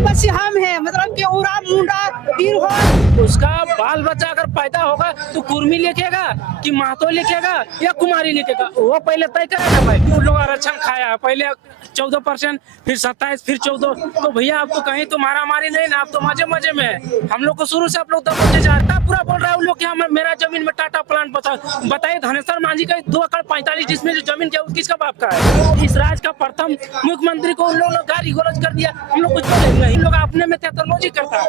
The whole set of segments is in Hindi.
आदिवासी हम हैं, मतलब कि उरा मुंडा वीर हो। उसका बाल बच्चा अगर पैदा होगा तो कुर्मी लिखेगा कि महतो लिखेगा या कुमारी लिखेगा, वो पहले तय करेगा भाई। उन लोग आरक्षण खाया पहले 14%, फिर 27, फिर 14। तो भैया आप तो कहीं तो मारा मारी नहीं ना, आप तो मजे मजे में है। हम लोग को शुरू से आप लोग दबोचे जाता पूरा बोल रहा है उन लोग कि मेरा जमीन में टाटा प्लांट बताइए। धनेश्वर मांझी का 2 एकड़ 45 डिसमिल जो जमीन क्या किसका बाप का है? इस राज्य का प्रथम मुख्यमंत्री को उन लोगों ने गाली गलौज कर दिया। हम लोग कुछ बोलेंगे नहीं। लोग अपने में थेथोलॉजी करता है।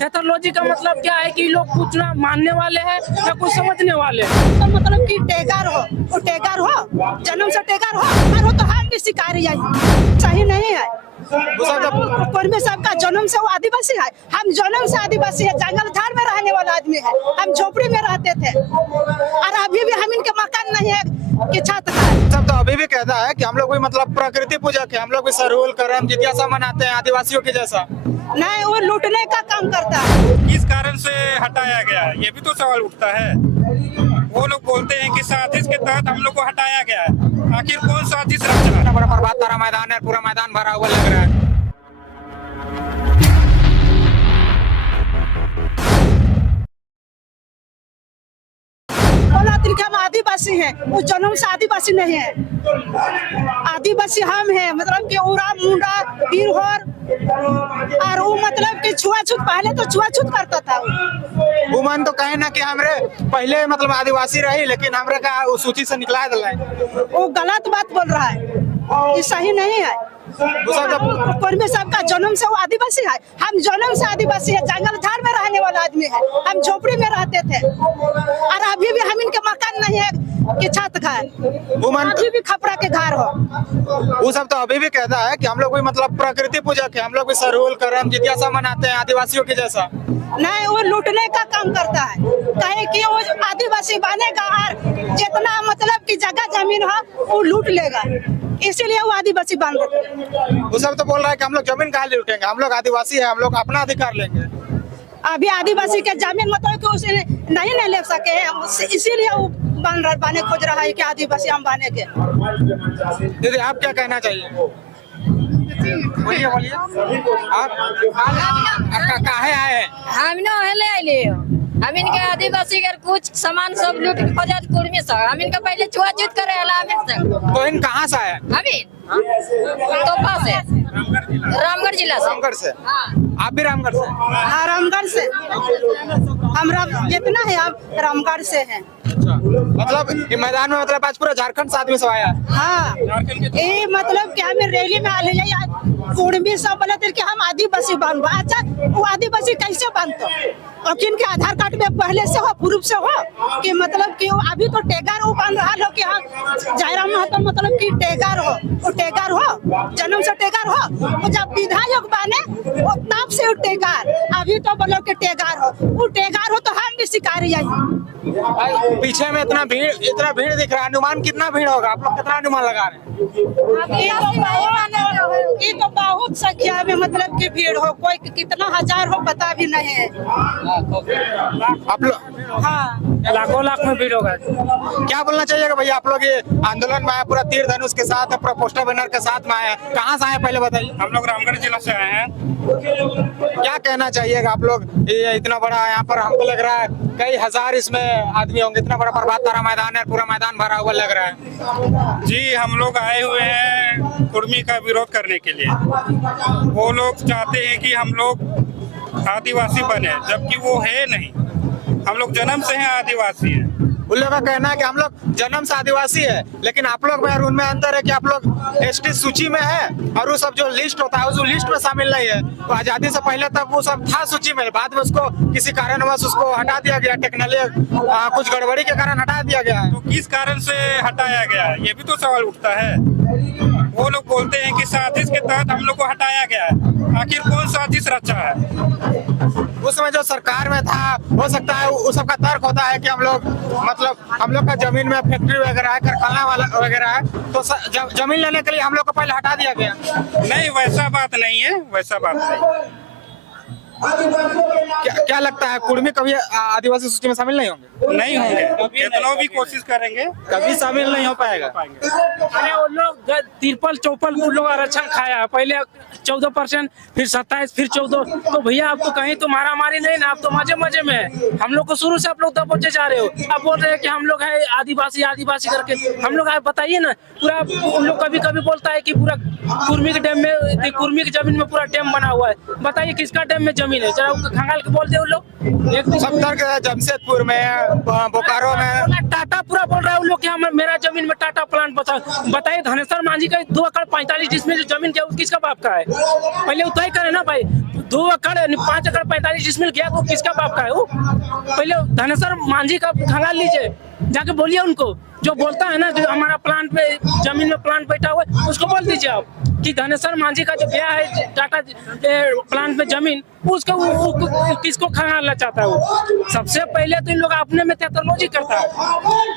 थेथोलॉजी का मतलब क्या है कि लोग कुछ ना मानने वाले हैं या कुछ समझने वाले हैं। तो मतलब कि टेगर हो, वो टेगर हो, जन्म से टेगर हो तो हम भी शिकारी है, सही नहीं है। कुर्मी साहब का जन्म से वो आदिवासी है, हम जन्म से आदिवासी है, जंगल झाड़ में रहने वाला आदमी है। हम झोपड़ी में रहते थे और अभी भी हम इनके मकान नहीं है कि छत है। सब तो अभी भी कहता है कि हम लोग भी मतलब प्रकृति पूजक है, हम लोग भी सरहुल करम जिज्ञासा मनाते हैं आदिवासियों के जैसा। नहीं, वो लूटने का काम करता है। किस कारण से हटाया गया, ये भी तो सवाल उठता है। वो लोग बोलते हैं कि साजिश के तहत हम लोग को हटाया गया है, आखिर कौन साजिश रचा? इतना बड़ा बर्बाद तारा मैदान है, पूरा मैदान भरा हुआ लग रहा है। बोला कि हम आदिवासी हैं, वो जन्म से आदिवासी नहीं है। आदिवासी हम हैं, मतलब कि उरा मुंडा वीर हो। और वो मतलब कि छुआछूत, पहले तो छुआछूत करता था वो मन तो कहे ना कि हमरे पहले मतलब आदिवासी रही, लेकिन हमरे का उस सूची से निकला दिला। वो गलत बात बोल रहा है, ये सही नहीं है। कुर्मी साहब का जन्म से वो आदिवासी है, हम जन्म से आदिवासी है, जंगल झाड़ में रहने वाला आदमी है। हम झोपड़ी में रहते थे और अभी भी हम इनके मकान नहीं है कि छत का है, अभी भी खपरा के घर हो। वो सब तो अभी भी कहता है कि हम लोग भी मतलब प्रकृति पूजक है, हम लोग भी सरहुल करम जिज्ञासा मनाते हैं आदिवासियों के जैसा। नहीं, वो लूटने का काम करता है, कहे कि वो आदिवासी बनेगा और जितना मतलब कि जगह जमीन हो वो लूट लेगा, इसीलिए वो आदिवासी बन रहे। वो सब तो बोल रहा है कि हम लोग जमीन कहाँ लूटेंगे, हम लोग आदिवासी है, हम लोग अपना अधिकार लेंगे। अभी आदिवासी के जमीन मतलब कि उसे नहीं ले सके हैं, इसीलिए वो बने खोज रहा है कि आदिवासी हम बने के। दीदी आप क्या कहना चाहिए? बोलिए बोलिए, आप काहे आए हैं? हम न हेले आइले हो। हम इनके आदिवासी के कुछ सामान सब लूट के खोजत कुर्मी से। हम इनका पहले छुआछूत करे हला हम से। तो इन कहाँ से आए? तोपा से, रामगढ़ जिला से। रामगढ़ से? हाँ। आप भी रामगढ़ से? हाँ, रामगढ़ से। हम जितना है आप रामगढ़ से हैं। मतलब ये मैदान में मतलब आज पूरा झारखंड से आदमी सब आया है। हाँ, ये मतलब कि हमें रैली में आले कुर्मी सब बोले थे कि हम आदिवासी बनबो। अच्छा, वो आदिवासी कैसे बनतो? और किनके आधार कार्ड में पहले से हो, प्रूफ से हो कि मतलब कि अभी तो टेगर वो बन रहा हो कि हाँ जयराम महतो मतलब कि टेगर हो, वो टेगर हो, जन्म से टेगर हो। वो जब विधायक बने वो तब से वो टेगर, अभी तो बोलो कि टेगर हो, वो टेगर हो तो हम भी शिकारी है। पीछे में इतना भीड़ दिख रहा है, अनुमान कितना भीड़ होगा? आप लोग कितना अनुमान लगा रहे हैं? ये तो बहुत संख्या में मतलब कि भीड़ हो, कोई कितना हजार हो पता भी नहीं है। आप लोग हाँ, लाखों लाख में भीड़ होगा। क्या बोलना चाहिएगा भैया? आप लोग ये आंदोलन में आए, पूरा तीर धनुष के साथ, पूरा पोस्टर बैनर के साथ में आए, कहाँ से आए पहले बताइए? हम लोग रामगढ़ जिला से आए हैं। क्या कहना चाहिएगा आप लोग? ये इतना बड़ा यहाँ पर हमको लग रहा है कई हजार इसमें आदमी होंगे, इतना बड़ा बर्बाद तारा मैदान है, पूरा मैदान भरा हुआ लग रहा है। जी, हम लोग आए हुए हैं कुर्मी का विरोध करने के लिए। वो लोग चाहते हैं कि हम लोग आदिवासी बने, जबकि वो है नहीं। हम लोग जन्म से हैं आदिवासी हैं। उन लोगों का कहना है कि हम लोग जन्म से आदिवासी है, लेकिन आप लोग में और उनमें अंतर है कि आप लोग एसटी सूची में है और वो सब जो लिस्ट होता है उस लिस्ट में शामिल नहीं है। तो आजादी से पहले तक वो सब था सूची में, बाद में उसको किसी कारणवश उसको हटा दिया गया, टेक्निकली कुछ गड़बड़ी के कारण हटा दिया गया है। तो किस कारण से हटाया गया, ये भी तो सवाल उठता है। वो लोग बोलते हैं कि साजिश के तहत हम लोग को हटाया गया है, आखिर कौन साजिश रचा है? उस समय जो सरकार में था, हो सकता है उस सबका तर्क होता है कि हम लोग मतलब हम लोग का जमीन में फैक्ट्री वगैरह है, कारखाना वाला वगैरह है, तो जमीन लेने के लिए हम लोग को पहले हटा दिया गया। नहीं, वैसा बात नहीं है, वैसा बात नहीं। क्या लगता है कुर्मी कभी आदिवासी सूची में शामिल नहीं होंगे? नहीं होंगे, कितनों भी कोशिश करेंगे कभी शामिल नहीं हो पाएगा। अरे वो लोग तिरपल चौपल वो लोग आरक्षण खाया, पहले 14%, फिर 27, फिर 14। तो भैया आप तो कहीं तो मारा मारी नहीं ना, आप तो मजे मजे में है। हम लोग को शुरू से आप लोग दबोचे जा रहे हो। आप बोल रहे हैं कि हम लोग है आदिवासी आदिवासी करके। हम लोग आप बताइए ना, पूरा उन लोग कभी कभी बोलता है कि पूरा कुर्मी के डैम में, कुर्मी की जमीन में पूरा डैम बना हुआ है। बताइए किसका डैम में जमीन है, जरा खंगाल के बोल दे उन लोग। एक सत्तर के जमशेदपुर में, बोकारो में टाटा पूरा बोल रहा है उन लोग कि हम मेरा जमीन में टाटा प्लांट बताइए। धनेश्वर मांझी का 2 एकड़ 45 डिसमिल जो जमीन क्या किसका बाप का है? पहले वो तय करे ना भाई, 2 एकड़ 5 एकड़ 45 डिसमिल गया तो किसका बाप का है वो? पहले धनेश्वर मांझी का खंगाल लीजिए, जाके बोलिए उनको। जो बोलता है ना कि हमारा प्लांट पे जमीन में प्लांट बैठा हुआ है, उसको बोल दीजिए आप कि धनेश्वर मांझी का जो गया है टाटा प्लांट में जमीन, उसको वो किसको खंगालना चाहता है वो? सबसे पहले तो इन लोग अपने में थेथोलॉजी करता है।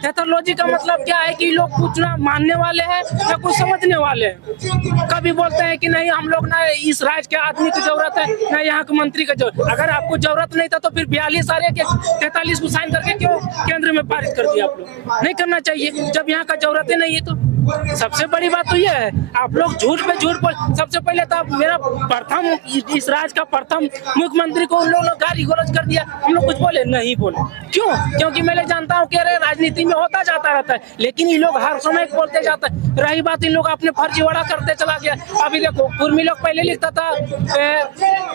थेथोलॉजी का मतलब क्या है कि लोग कुछ ना मानने वाले हैं या कुछ समझने वाले हैं। कभी बोलते हैं कि नहीं हम लोग ना इस राज्य के आदमी की जरूरत है, ना यहाँ के मंत्री का जरूरत। अगर आपको जरूरत नहीं था तो फिर 42 सारे के 43 को साइन करके क्यों केंद्र में पारित कर दिया? आप लोग नहीं करना चाहिए जब यहाँ का जरूरत ही नहीं है। तो सबसे बड़ी बात तो यह है, आप लोग झूठ पे झूठ बोल। सबसे पहले तो मेरा प्रथम इस राज्य का प्रथम मुख्यमंत्री को उन लोगों ने गाली गलौज कर दिया। हम लोग कुछ बोले नहीं बोले, क्यों? क्योंकि मैं जानता हूँ कि अरे राजनीति में होता जाता रहता है, लेकिन ये लोग हर समय बोलते जाते हैं। रही बात इन लोग अपने फर्जीवाड़ा करते चला गया। अभी देखो कुर्मी लोग पहले लिखता था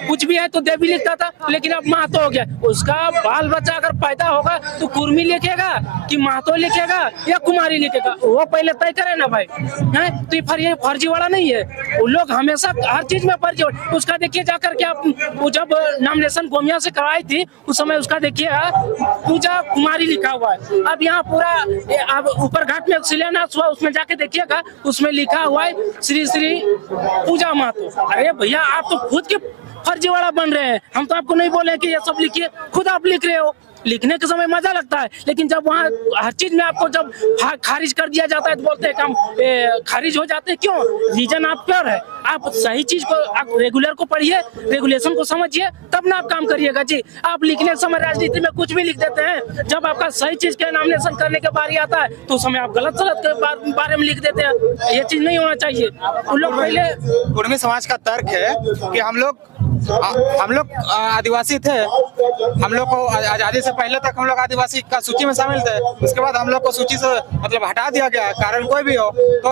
कुछ भी है तो देवी लिखता था, लेकिन अब महतो हो गया। उसका बाल बच्चा अगर पैदा होगा तो कुर्मी लिखेगा कि महतो लिखेगा या कुमारी लिखेगा, वो पहले तय करे ना भाई। है तो ये फर्जीवाड़ा नहीं है। वो लोग हमेशा हर चीज में फर्जीवाड़ा। उसका देखिए जाकर के आप, वो जब नॉमिनेशन गोमिया से कराई थी उस समय उसका देखिए पूजा कुमारी लिखा हुआ है। अब यहाँ पूरा अब ऊपर घाट में शिलान्यास हुआ, उसमें जाके देखिएगा उसमें लिखा हुआ है श्री श्री पूजा महतो। अरे भैया आप तो खुद के फर्जीवाड़ा बन रहे हैं। हम तो आपको नहीं बोले कि ये सब लिखिए, खुद आप लिख रहे हो। लिखने के समय मजा लगता है, लेकिन जब वहाँ हर चीज में आपको जब खारिज कर दिया जाता है तो बोलते हैं कि हम खारिज हो जाते हैं। क्यों? रीजन आप प्योर है। आप सही चीज को, आप रेगुलर को पढ़िए, रेगुलेशन को समझिए, तब ना आप काम करिएगा जी। आप लिखने के समय राजनीति में कुछ भी लिख देते हैं, जब आपका सही चीज के नॉमिनेशन करने के बारी आता है तो उस समय आप गलत के बारे में लिख देते हैं। ये चीज नहीं होना चाहिए। उन लोग पहले कुर्मी समाज का तर्क है कि हम लोग आदिवासी थे, हम लोग को आजादी से पहले तक हम लोग आदिवासी का सूची में शामिल थे। उसके बाद हम लोग को सूची से मतलब हटा दिया गया, कारण कोई भी हो। तो